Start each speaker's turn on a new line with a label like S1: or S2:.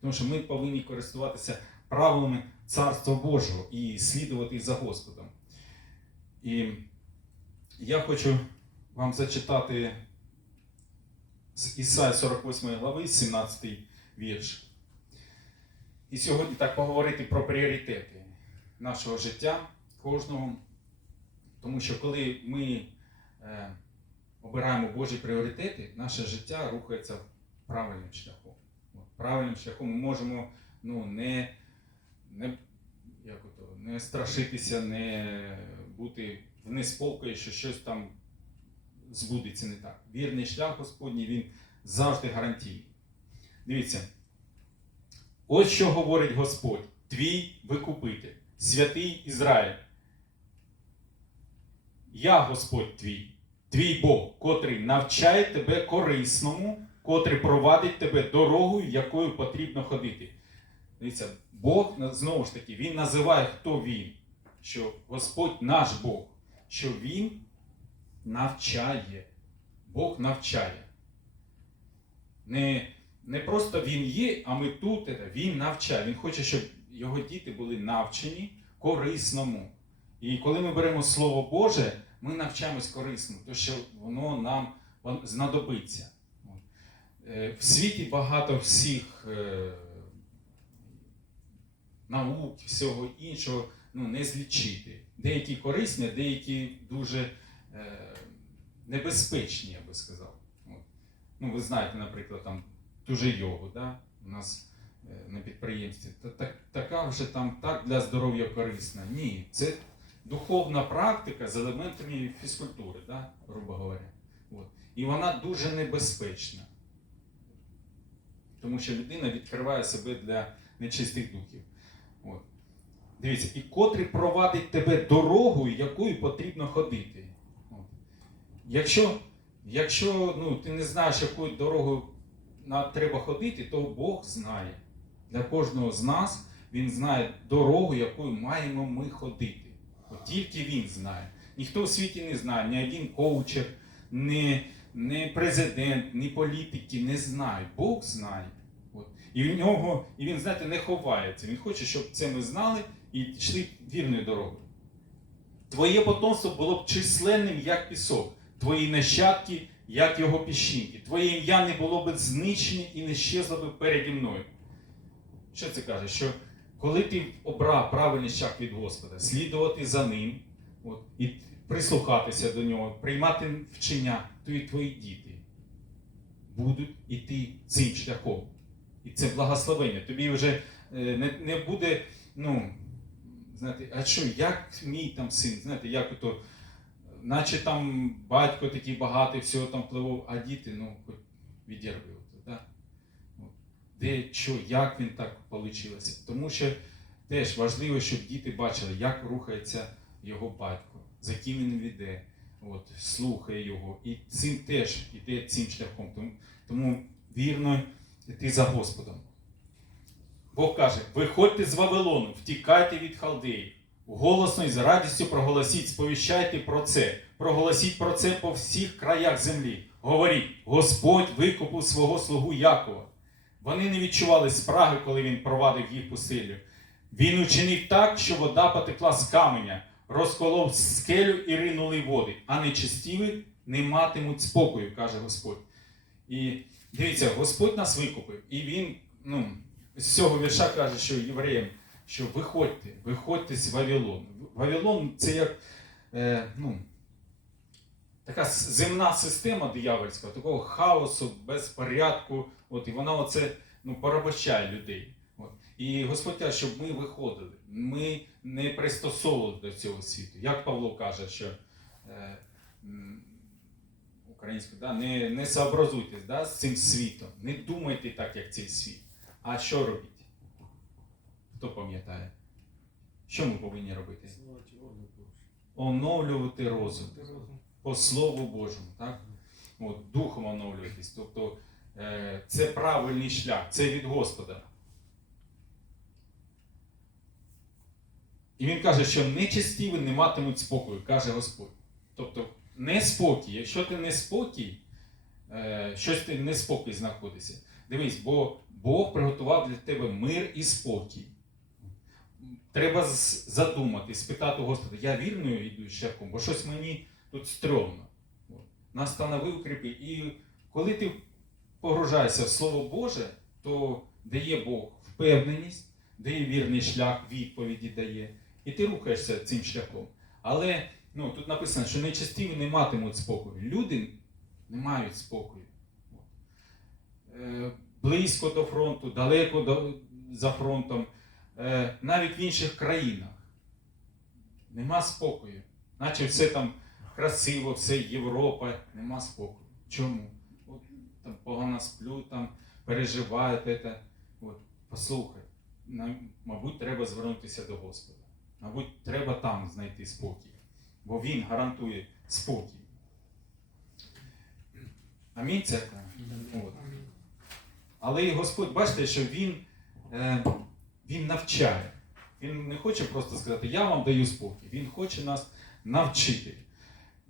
S1: Тому що ми повинні користуватися правилами Царства Божого і слідувати за Господом. І я хочу вам зачитати з Ісаї 48 глави, 17 вірш. І сьогодні так поговорити про пріоритети нашого життя кожного. Тому що коли ми е, обираємо Божі пріоритети, наше життя рухається правильним шляхом. Правильним шляхом ми можемо ну, не, не, як ото, не страшитися, не бути в неспокої, що щось там збудеться не так. Вірний шлях Господній, він завжди гарантійний. Дивіться. Ось що говорить Господь, твій викупитель, святий Ізраїль. Я Господь твій, твій Бог, котрий навчає тебе корисному, котрий провадить тебе дорогою, якою потрібно ходити. Дивіться, Бог знову ж таки, Він називає, хто він, що Господь наш Бог, що Він навчає. Бог навчає. Не, не просто Він є, а ми тут, е, Він навчає. Він хоче, щоб його діти були навчені корисному. І коли ми беремо Слово Боже, ми навчаємось корисному, тому що воно нам знадобиться. Е, В світі багато всіх е, наук, всього іншого ну, не злічити. Деякі корисні, деякі дуже е, небезпечні, я би сказав. Ну, ви знаєте, наприклад, там ту же йогу, да? у нас на підприємстві. Та, так, така вже там так для здоров'я корисна. Ні, це духовна практика з елементами фізкультури, да? грубо говоря. От. І вона дуже небезпечна. Тому що людина відкриває себе для нечистих духів. От. Дивіться, і котрий провадить тебе дорогою, якою потрібно ходити. От. Якщо, якщо ну, ти не знаєш, якою дорогою треба ходити, то Бог знає. Для кожного з нас Він знає дорогу, якою маємо ми ходити. От тільки Він знає. Ніхто в світі не знає, ні один коучер, ні, ні президент, ні політики не знають. Бог знає. От. І в нього, і він, знаєте, не ховається. Він хоче, щоб це ми знали і йшли вірною дорогою. Твоє потомство було б численним, як пісок, твої нащадки, як його піщинки. Твоє ім'я не було б знищене і не щезло б переді мною. Що це каже? Що коли ти обрав правильний шлях від Господа, слідувати за ним, от, і прислухатися до нього, приймати вчення, то і твої діти будуть іти цим шляхом. І це благословення. Тобі вже е, не, не буде, ну, знаєте, а що, як мій там син, знаєте, як ото, наче там батько такий багатий, всього там впливав, а діти, ну, хоч відірви. Ото, да? Де, що, як він так вийшло. Тому що теж важливо, щоб діти бачили, як рухається його батько, за ким він веде, от, слухає його. І цим теж іде цим шляхом. Тому, тому вірно йти за Господом. Бог каже: виходьте з Вавилону, втікайте від халдеїв. Голосно і з радістю проголосіть, сповіщайте про це. Проголосіть про це по всіх краях землі. Говоріть, Господь викупив свого слугу Якова. Вони не відчували спраги, коли він провадив їх пустелю. Він учинив так, що вода потекла з каменя, розколов скелю і ринули води, а нечистіві не матимуть спокою, каже Господь. І дивіться, Господь нас викупив, і він ну, з цього вірша каже, що євреям, що виходьте, виходьте з Вавилону. Вавилон це як е, ну, така земна система диявольська, такого хаосу, безпорядку. От, і вона оце ну, порабощає людей. І Господь каже, щоб ми виходили, ми не пристосовували до цього світу. Як Павло каже, що е, українською, да, не, не сообразуйтесь да, з цим світом, не думайте так, як цей світ. А що робіть? Хто пам'ятає? Що ми повинні робити? Оновлювати розум
S2: розум.
S1: по Слову Божому, так? От, духом оновлюватись. Тобто е, це правильний шлях, це від Господа. І він каже, що нечистіві не матимуть спокою, каже Господь. Тобто неспокій, якщо ти неспокій, е, щось ти неспокій знаходишся. Дивись, бо Бог приготував для тебе мир і спокій. Треба з- задуматись, спитати Господа, я вірною йду шляхом, бо щось мені тут стрьомно. От. Настанови укріпи. І коли ти погружаєшся в Слово Боже, то дає Бог впевненість, дає вірний шлях, відповіді дає. І ти рухаєшся цим шляхом. Але ну, тут написано, що нечестиві не матимуть спокою. Люди не мають спокою. Е, Близько до фронту, далеко до, за фронтом, е, навіть в інших країнах. Нема спокою. Наче все там красиво, все Європа, нема спокою. Чому? От, там погано сплю, там переживають. послухай, нам, мабуть, треба звернутися до Господа. Мабуть, треба там знайти спокій, бо Він гарантує спокій. Амінь, церква? От. Але і Господь, бачите, що Він, е, він навчає. Він не хоче просто сказати, я вам даю спокій. Він хоче нас навчити.